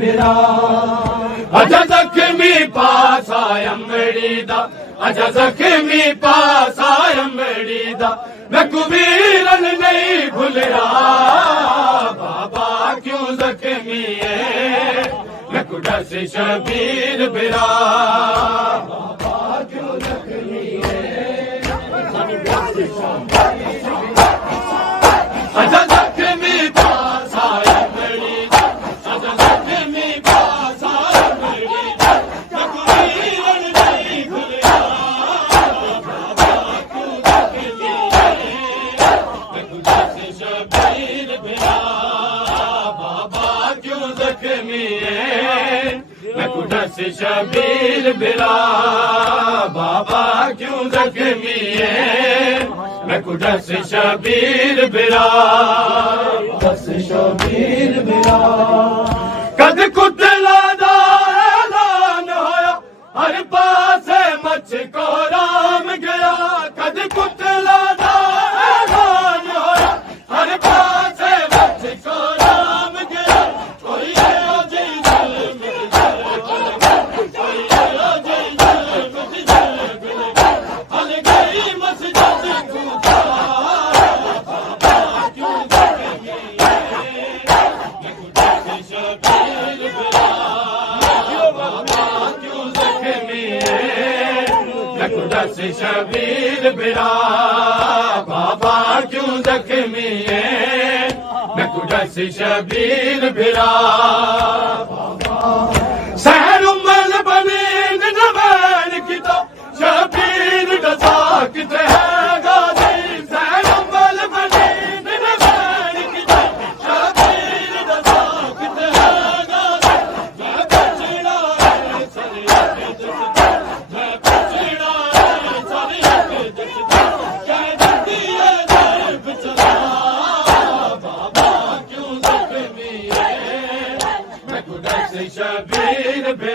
मेरा अजा जख्मी पास आयंबड़ी दा अजा जख्मी पास आयंबड़ी दा मैं कुबीरन नहीं भूलया बाबा क्यों जख्मी है मैं कुड़ा से शबीर बिरा बाबा क्यों जख्मी है अजा जख्मी पास आयंबड़ी दा अजा जख्मी पास आयंबड़ी दा मैं कुबीरन नहीं भूलया बाबा क्यों जख्मी है मैं कुड़ा से शबीर बिरा बाबा क्यों जख्मी है मैं कुड़ा से शबीर बिरा बाबा क्यों जख्मी है मैं कुड़ा से शबीर बिरा शबीर बिरा कद कुतला दा ऐलान होया हर पासे मच को राम गया कद कुतला दा ऐलान होया हर पासे मच को राम गया कोई अजी जुल्म कोई अजी जुल्म हल गई मस्जिद को बाबा क्यों जख्मी है मैं कुड़ा से शबीर बिरा बाबा क्यों जख्मी है मैं कुड़ा से शबीर बिरा बाबा क्यों जख्मी है मैं कुड़ा से शबीर बिरा सहर उमल बने नवैन की तो शबीर डसा किते है गाजी सहर उमल बने नवैन की तो शबीर डसा किते है गाजी मैं बचड़ा है सरिया के जसदा मैं बचड़ा है सरिया के जसदा कह देती है दर्द चला बाबा क्यों जख्मी है मैं कुड़ा से शबीर बिरा